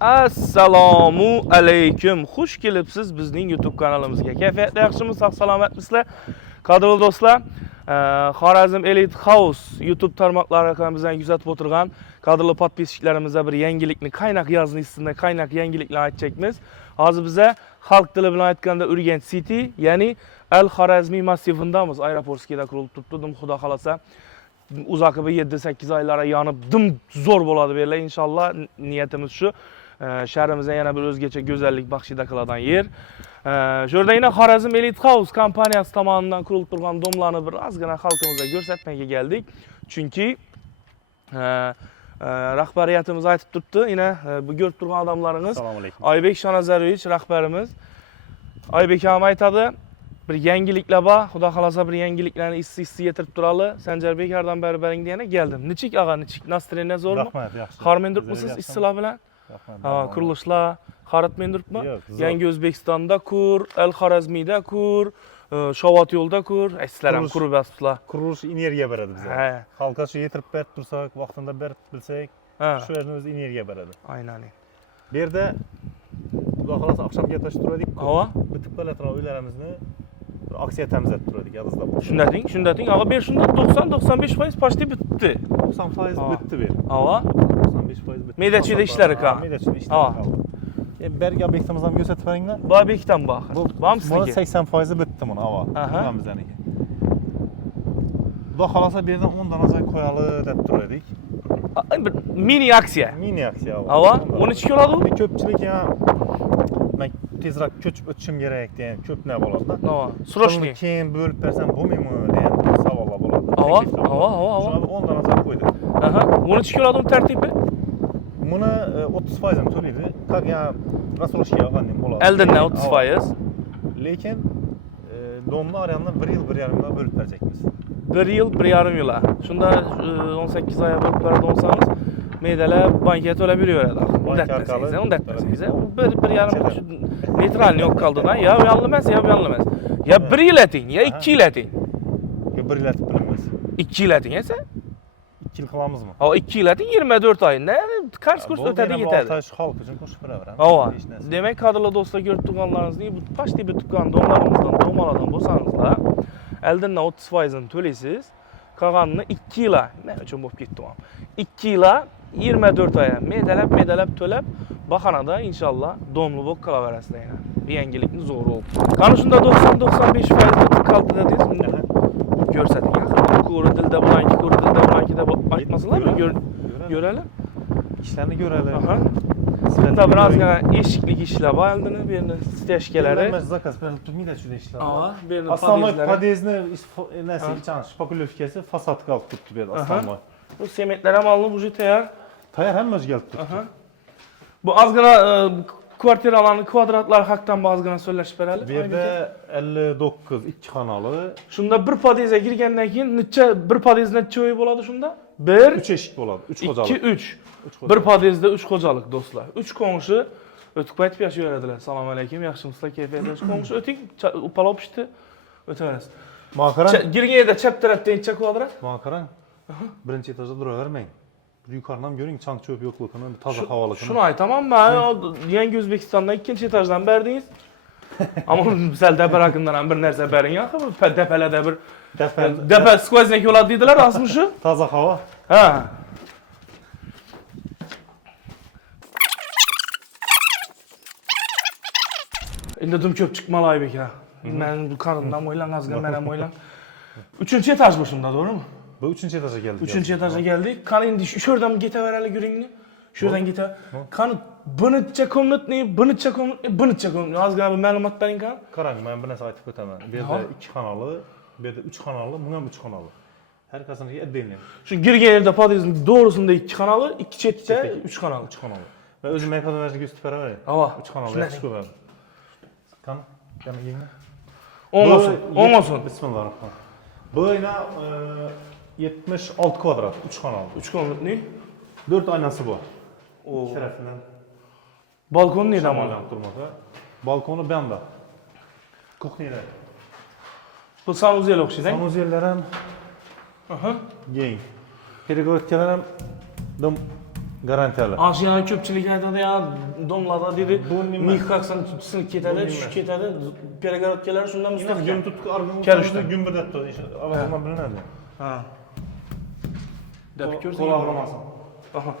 Assalomu alaykum. Xush kelibsiz bizning YouTube kanalimizga. Kayfiyatda yaxshimisiz, sog' salomatmisizlar? Qadrli do'stlar, Xorazm Elite House YouTube tarmoqlari orqali bizdan kuzatib o'tirgan qadrli podpischiklarimizga bir yangilikni, qaynoq yozni istisida qaynoq yangiliklar aytacakmiz. Hozir biza xalq tili bilan aytganda Urganch City, ya'ni Al-Xorazmiy massivindamiz. Aeroportskida qurilib turibdi. Xudo xolasa uzoqi 7-8 oylara yonib dim zo'r bo'ladi berlar. Inshaalloh niyatimiz shu. Shahrimizda yana bir o'zgacha go'zallik baxshida qiladigan yer. Shu yerda yana Xorazm Elite House kompaniyasi tomonidan qurilib turgan domlarni bir ozgina xalqimizga ko'rsatmaga keldik. Chunki rahbariyatimiz aytib turibdi, yana bu ko'rib turgan odamlaringiz Oybek Shonazarovich rahbarimiz. Oybek ham aytadi, bir yangiliklar bor. Xudo xolasa bir yangiliklarni issi yetirib turali. Sanjarbek hardan beri beringda yana keldim. Nichik og'a, nichik? Nastireniya zo'rmi? Rahmat, yaxshi. Xormenduribmisiz issilar bilan? Ha, qurilishlar qaratmenduribmi? Yangi O'zbekistonda kur, Al-Xorazmiyda kur, Shovot yo'lda kur, sizlar ham qurib yotibsizlar. Qurilish energiya beradi bizga. Xalqqa shu yetirib berib tursak, vaqtida berib bilsak, shu yerdan o'zi energiya beradi. Aynan. Bu yerda Xudo xolasa oqshomga tosh turadik. Havo bitib qolayotgan uylarimizni bir aksiya tamizlab turadik, yozda. Shunda ting, og'a ber shunda 90-95% почти bitdi. 90% bitdi bu yer. Havo 95% bitdi. Medachida ishlari qal. Medachida ishlari qal. Berga obyektimiz ham ko'rsatib beringlar. Bu obyektdan bor. Bormi sizga? 80% bitdi buni, havo. Bizaniki. Xudo xolasa bu yerdan 10 dona joy qo'yali deb turadik. Bir mini aksiya. Mini aksiya. Havo 13 keladi. Ko'pchilik ham men tezroq ko'chib o'tishim kerak degan ko'p nima bo'ladi-da. Havo, срочный. Keyin bo'lib bersam bo'lmaymi degan savollar bo'ladi. Havo. Shuni 10 dona joy qo'ydik. 13 keladi tartibi. Buni 30% ham to'laydi. Как я рассрочка olganim bo'ladi. Eldindan 30%. Lekin domni orayondan 1 yil 1,5 yil bo'lib beracakmiz. 1 yil 1,5 yil. Shunda 18 oy bo'lib beradi olsangiz, meydalar banka to'lab yuraveradi. Unda biza 1,5 neytralni yo'q qoldi-da. Ya uyalmas, ya uyalmas. Ya 1 yil ating, ya 2 yil ating. Yo 1 yil atib bilamiz. 2 yil ating esa? 2 yil qilamizmi? Ha, 2 yil ating 24 oy. Ne? Qars kurs o'tadi ketadi. Bu xalq uchun qo'shib beraveramiz. Havo. Demak, qadrli do'stlar, ko'rib turganlaringizni bu почти bitib qolgan domlarimizdan, domalardan bo'lsangizlar, eldindan 30% ni to'laysiz. Qolganini 2 yil, men uchun bo'lib ketdi ham. 2 yil 24 oy medalab to'lab, bahonada inshaalloh domli bo'lib qolaverasizlar yana. Bu yangilikni zo'r olib. Qani shunda 90-95% qoldi dedingiz. Ko'rsating axir. Ko'ri dilda bilanki, ko'ri dilda bilanki deb aytmasalarmi? Ko'rali. İşlerini görelim. Sizda birazgina eshiklik ishlar bor eldini, bu yerni steshkalari. Ben zakaz bilan tutmaydi shunday ishlar. Bu yerni Основной подъездni nasi ichan shpakulovkasi fasadga olib turibdi bu yerda основной. Bu sementlar ham olinib уже tayyor. Tayyor hamma o'zi kelib turibdi. Bu ozgina kvartiralarning kvadratlari haqdan ozgina so'zlashib beraylik. Bu yerda 59 2 xonali. Shunda bir podyezdga kirgandan keyin bir podyezd necha uy bo'ladi shunda? 1 3 eshik bo'ladi, 3 xo'jalik. 2 3. Bir podyezda 3 xo'jalik do'stlar. 3 qo'ng'shi o'tib qaytib yashayveradilar. Assalomu alaykum, yaxshimisizlar, kayfiyatlar? Qo'ng'shi o'ting, upalab pishdi. O'taverasiz. Maqaran. Girganda chap tarafda necha kvadrat? Maqaran. Birinchi etajda turavermang. Yuqoridan ko'ring, chang cho'p yo'qligini, toza havoligini. Shuni aytaman, men yangi O'zbekistondan 2-etajdan berdingiz. Ammo sal daparakimdan ham bir narsa bering, axir bu dapalada bir dapa skvoznik bo'ladi dedilar, asli shu. Toza havo. Ha. Endi dim ko'p chiqmali Oybek aka. Men bu qarimdan o'ylanazgan, men ham o'ylan. 3-etaj bu shunda, to'g'rimi? Bu 3-etajga keldik. 3-etajga keldik. Qani endi shu yerdan ketaveraylik yuringni. Shu yerdan keta. Qani buncha komnatni, buncha komnatni. Ozgina bir ma'lumot bering qani. Qarang, men bir narsa aytib o'taman. Bu yerda 2 xonali, bu yerda 3 xonali, bu ham 3 xonali. Har qasiniga отдельно. Shu girgan yerda podyezdning to'g'risida 2 xonali, ikki chetda 3 xonali. 3 xonali. Men o'zim mayxonamni ko'rsatib beraveray. Havo. 3 xonali yaxshi ko'raman. Qani, yana yengmi? Olmasin. Bismillahirrohmanirrohim. Bu yana 76 kvadrat, 3 xonali. 3 komnatli. 4 oynasi bor. O tarafından. Balkon neydi ama? Balkonu benda. Kuxniyada. Bu sanuzel o'xshaydi. Sanuzellar ham. Keng. Перегородкалар ham Garantiyali. Aşiyani ko'pchilik aytadi ya, domlada dedi, Bu nima? mix qaqsan sinib ketadi, Bu tushib nima? ketadi. Peregorодкалari shundan Yine mustahkam. gün tutku Gel argümü işte. gün bedetti. Avazından bilinadi. Ha. Deb ko'rsan. Qo'l og'rimasin. Aha.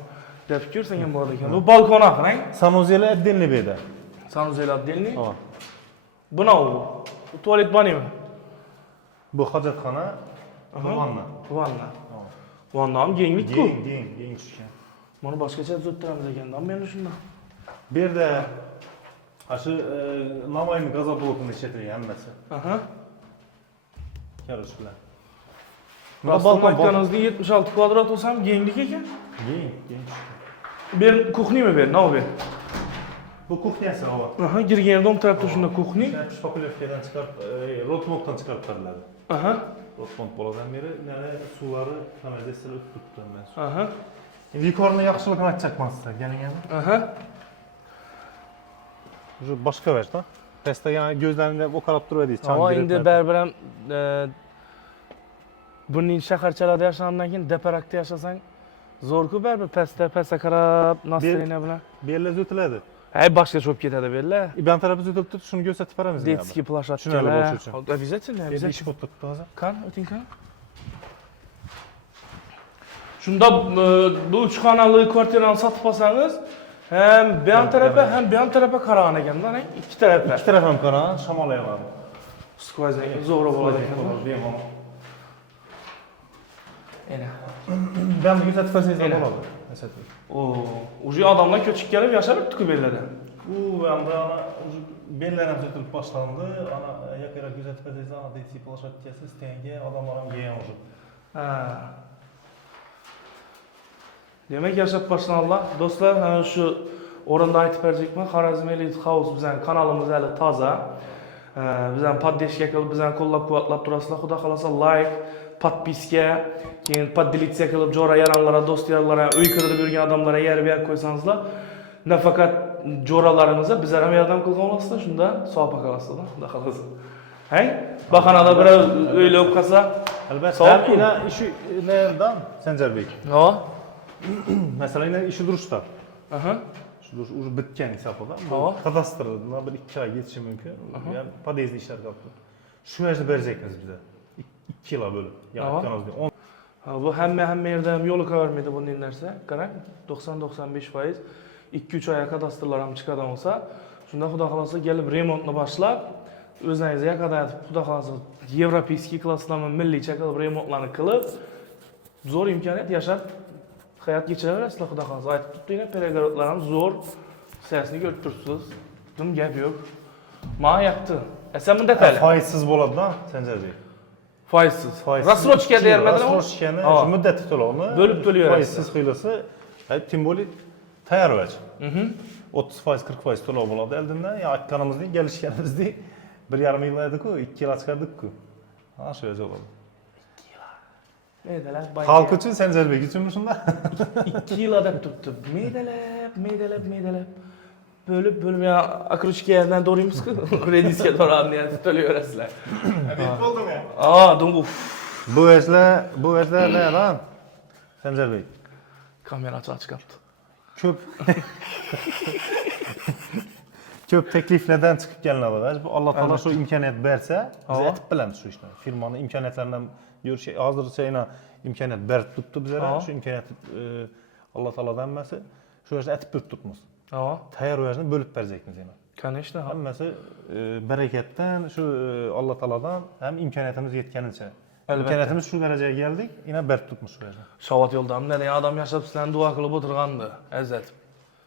Deb ko'rsan ham bo'ladi ekan. Bu balkon aqrang. Sanuzeli Eddinli beyde. Sanuzel отдельный. Ha. Buna o. Tuvalet banyo. Bu hacetxona, bu vanna. Vanna. Vanna ham kenglik-ku. Keng tushgan. Buni boshqacha tuzattiramiz ekan. Men shunda. Bu yerda shu Namoyni gazoblokini ishlatilgan hammasi. Aha. Karish bilan. Balkon aytganingizda 76 kvadrat bo'lsa ham kenglik ekan. Keng. Ben kuxnimi ben, nima ben? Bu kuxnyasi havo. Aha, girgan dom tarafda shunda kuxni. Shpakulyovkadan chiqarib, rotmokdan chiqarib beriladi. Aha. Rotmok boladan beri nari suvlari kanalizatsiyaga o'tib turibdi men. Aha. Yuqorini yaxshiligini aytmoqman sizga, kelingami? Aha. Şu boshqa verda. Testda yana gözlarini o qarab turadi, Ama endi baribir ham bunning shaharchalarda yashagandan keyin deparakda yashasang zo'r-ku baribir pastda qarab настроение bilan. Bellar o'tiladi. Hay boshqa cho'p ketadi bellar. İban tarafı o'tilib, shuni ko'rsatib beramiz. Детский площадка. Tushunarli bo'lishi uchun. Обязательно, Ish обязательно. bo'lib turibdi hozir. Qan, o'ting qan. Shunda bu 3 xonali kvartirani sotib olsangiz, hem bu yon tarafa ham bu yon tarafa qaragan ekan-da, ikki tarafa. İki taraf ham qara, shamol yog'adi. Skvoznik zo'r bo'ladi ekan. Ena. Ben kuzatib bersangiz bo'ladi. Esatbek. O, уже odamlar ko'chib kelib yashabibdi-ku bellarda. U hamda ana bellar ham o'tilib boshlandi. Ana yakara kuzatib bersangiz, ana детский площадкасы stenga odamlar ham kelgan уже. Ha. Demak, yashab boshlandilar. Do'stlar, mana shu o'rinda aytib berjekman, Xorazm Elite House bizning kanalimiz hali toza. Bizdan podдержка qilib, bizdan qo'llab-quvvatlab turasizlar. Xudo xolasa like, подписка, keyin поделиться qilib, jora yaranlarga, do'st yarlarga, uy kirib yurgan odamlarga yer berib qo'ysangizlar, nafaqat joralarimizga bizlar ham yordam qilgan olasizlar, shunda savob olasizlar, xudo xolasa. Hay? Baxanada bir o'ylab qolsa, Albatta. Savob Hem ina işi nereden? Sencerbek. ha? Mesela ina işi duruşta. Aha. Şu duruş уже bitken hesapda. Tamam. Kadastrda bir 2 ay geçişi mümkün. Yani podezli işler yaptı. Şu yaşta vereceksiniz bize. 2 yıla böyle. Yani Tamam. kanalda 10. Ha, bu hamma yerda ham yo'li ko'rmaydi bunday narsa. Qarang, 90-95%. 2-3 oyga kadastrlar ham chiqadigan bo'lsa, shunda xudo xolasa kelib remontni boshlab, o'zingizga qadar xudo xolasa yevropeyskiy klasslarni milliycha qilib remontlarni qilib, zo'r imkoniyat yashab hayot kechiraverasizlar xudo xolasa. Aytib turibdinglar, peregorodlar ham zo'r. Sesini ko'rib turibsiz. Nim gap yo'q. Mana yaptı. Sen bunda qali. Faizsiz bo'ladi da Sencerbek. Faizsiz. Рассрочка deyilmadi. Рассрочканы müddəti to'lovni Bölüb to'layverasiz. Faizsiz qo'yilsa, tim bo'li tayyor vəc. 30% 40% to'lov bo'ladi eldindan. Ya aytganimizdek, kelishganimizdek 1,5 yil edi-ku, 2 yil chiqardik-ku. Ha, shu yo'l bo'ladi. Meydalar Xalq uchun Sencerbek uchunmi shunda? 2 yil deb turibdi. Meydalab. Bölüp ya akruchkadan doğruymuş-ku. Kreditga to'labni to'layverasizlar. Habib bo'ldimi? Uf. Bu vezle ne lan? Sencerbek. Kamera açık kaptı. Köp tekliflerden çıkıp gelinadi. Bu Allah Taala şu imkoniyat berse, biz etib bilamiz şu ishni. Firmanın imkoniyatlaridan görüşe hozircha yana imkoniyat berib turibdi bizlarga. Şu imkoniyat Allah Taoladan emas, şu yerda etib turibmiz. Tayyor vəzni bölüb berəcəkmiz yana. Конечно. Hammasi bereketdən, şu Allah Taoladan hem imkoniyatımız yetkənince. İmkoniyatımız şu dərəcəyə gəldik, yine berib tutmuş şu yerdə. Şavat yoldan ne degan adam yaşab sizlarni dua qilib o'tirgandi. Azzat.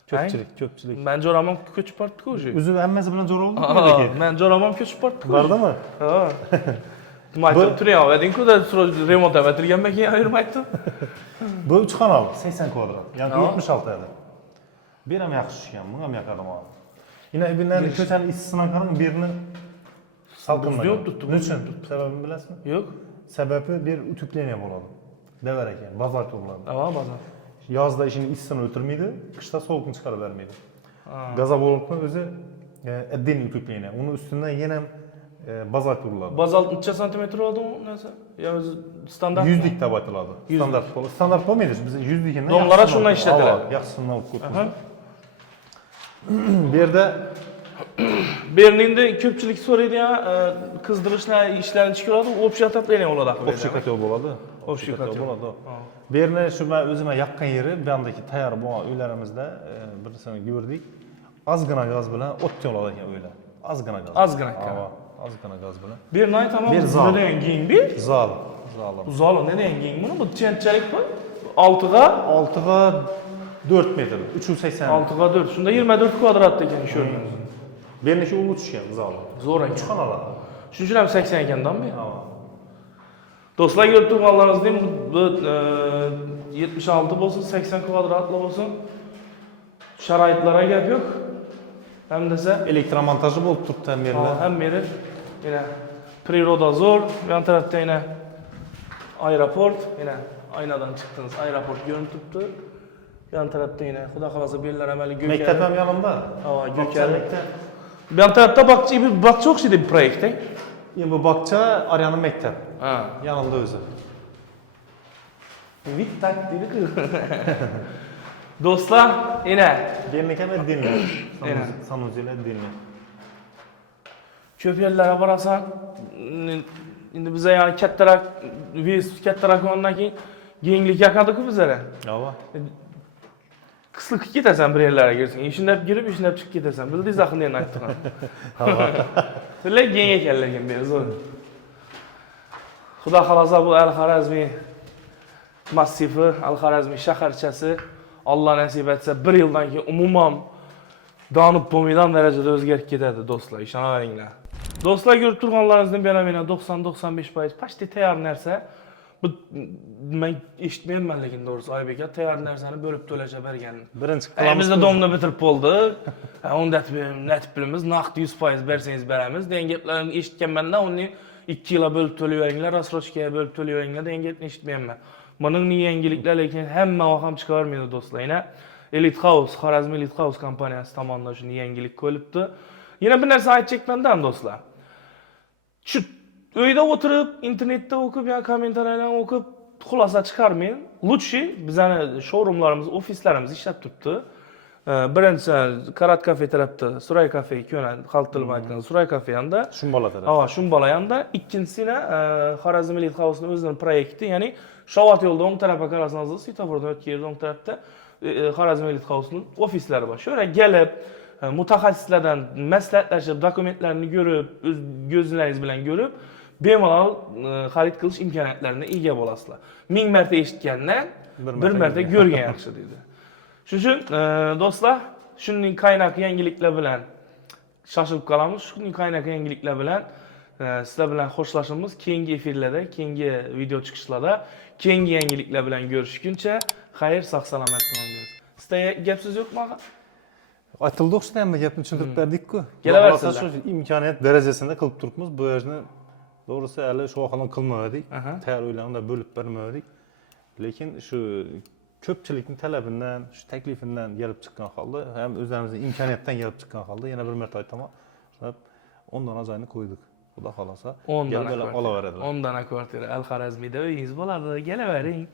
Köpçülük. Men joramam ko'chib bordi-ku o'sha. O'zi hammasi bilan jo'r oldu mu? Men joramam ko'chib bordi-ku. Bardimi? Ha. Maytib turyapman, deding-ku da remont avatirganman keyin ayirmaydi. Bu 3 xonali, 80 kvadrat. Yani 76 edi. Bir ham yaxshi tushgan, bunga ham yoqadi menga. Yine ibinlarning ko'chani isisidan qarang, birini salqinmagan. Yo'q, tutdi. Nechun? Sababini bilasizmi? Yo'q. Sababi bir utupleniya bo'ladi. Davar ekan, bazalt bo'ladi. Ha, bazalt. Yozda ishini isisini o'tirmaydi, qishda sovuqni chiqarib bermaydi. Gazobolokni o'zi отдельный utupleniya. Uni ustidan yana Bazalt uriladi. Bazalt necha santimetr oldi u narsa? Yo o'zi standart. 100lik deb aytiladi. Standart bo'ladi. Standart bo'lmaydi. Biz 100likni. Domlar shundan ishlatiladi. Yaxshidan olib ko'ramiz. Bu yerda Berlinda ko'pchilik so'raydi ya, qizdirishlar ishlarini chiqaradi, общий отопление bo'ladi. общий котел bo'ladi. Общий котел bo'ladi. Bu yerni shu men o'zimga yaqin yeri, bu yerdagi tayyor bo'lgan uylarimizda birisini ko'rdik. Ozgina gaz bilan o't oladi ekan uylar. Ozgina gaz. Ozgina ekan. Ozgina gaz bilan. Bernay tamam. Neden keng bir? Zal. Zalım neden keng bunu? Bu çentçelik bu. 6'ga 4 metr, 380. 6'ga 4. Şunda 24 kvadrat ekan şördünüz. Berniki ulu tushgan zal. Zo'r ekan. 3 xonalar. Shuning uchun ham 80 ekandan bu. Do'stlar ko'rib turganlaringizdek bu 76 bo'lsin, 80 kvadratli bo'lsin. Sharoitlarga gap yo'q. Ham desa Elektromontajı bo'lib turibdi ham yerlar. ham beri yana priroda zo'r, bu yon tarafda yana aeroport, yana aynadan chiqdingiz, aeroport ko'rinib turibdi. Bu yon tarafda yana xudo xolasa bellar amali go'kar. Maktab ham yonimda. Ha, go'kar maktab. Bu yon tarafda bakcha o'xshaydi bu proyekt. Endi bu bog'cha Arya'nın maktab. Ha, Yanında o'zi. vit tak dedi-ku. Do'stlar, yana Berniki ham dinli. Aynen. Sanuzilar dinli. ko'p yerlarga borasan, endi biza yani kattaroq kattaroq bo'lgandan keyin yenglik yoqadi-ku bizlarga. Ava. Qisliq ketasan bir yerlarga girsang, ishunab girib, ishunab chiqib ketasan. Bildingiz axir endi aytdim. Lekin keng ekan lekin bu zo'r. Xudo xolasa bu Al-Xorazmiy massifi, Al-Xorazmiy shaharchasi Alloh nasib etsa 1 yildan keyin umuman donib bo'lmaydigan darajada o'zgarib ketadi do'stlar, ishonaveringlar. Do'stlar ko'rib turganlaringizdan beri 90-95% pashti tayyor narsa. Bu men eshitmayapman lekin to'g'risi Oybek aka tayyor narsani bo'lib to'lasha berganini. Birinchi qilamiz. Bizda domni bitirib bo'ldik. Unda net pulimiz naqd 100% bersangiz beramiz degan gaplarni eshitganman-da, uni 2 yil bo'lib to'layveringlar, rasrochkaga bo'lib to'layveringlar degan gapni eshitmayapman. Buning yangiliklar lekin hamma ham chiqarmaydi do'stlar. Yana Elite House, Xorazm Elite House kompaniyasi tomonidan shuni yangilik qo'yilibdi. Yana bir narsa aytchakman-da do'stlar. Shu uyda o'tirib, internetda o'qib, ya kommentariylarni o'qib, xulosa chiqarmang. Lutshi bizani showroomlarimiz, ofislarimiz ishlab turibdi. Birinchi Karat kafe tarafda, Suray kafe ko'na xaltilib aytgan Suray kafe yonda. Shumbola taraf. Ha, Shumbola yonda. Ikkinchisini Xorazm Elite House'ning o'zining proyekti, ya'ni Shovot yo'lda o'ng tarafga qarasangiz, svetofordan o'tgan yerda o'ng tarafda Xorazm Elite House'ning ofislari bor. Shura kelib, mutaxassislardan maslahatlashib, dokumentlarni ko'rib, o'z ko'zlaringiz bilan ko'rib, bemalol xarid qilish imkoniyatlarini ega bo'lasizlar. 1000 marta eshitgandan bir marta ko'rgan yaxshi deydi. Shuning uchun do'stlar, shunning qaynoq yangiliklar bilan shoshilib qolamiz. Shunning qaynoq yangiliklar bilan sizlar bilan xo'shlashamiz. Keyingi efirlarda, keyingi video chiqishlarda, keyingi yangiliklar bilan ko'rishguncha xayr, sog' salomat bo'linglar. Sizda gap so'z yo'qmi? Aytildi o'xshaydi hamma gapni tushuntirib berdik-ku. Kelaversizlar. Shu imkoniyat darajasida qilib turibmiz. Bu yerni to'g'risi hali shu xonadan qilmadik. Tayyor uylarni bo'lib bermadik. Lekin shu ko'pchilikning talabidan, shu taklifidan kelib chiqqan holda, ham o'zimizning imkoniyatdan kelib chiqqan holda yana bir marta aytaman. Shunab 10 dona joyni qo'ydik. Xudo xolasa, 10 dona olaveradi. 10 dona kvartira Al-Xorazmiyda uyingiz bo'ladi, kelavering.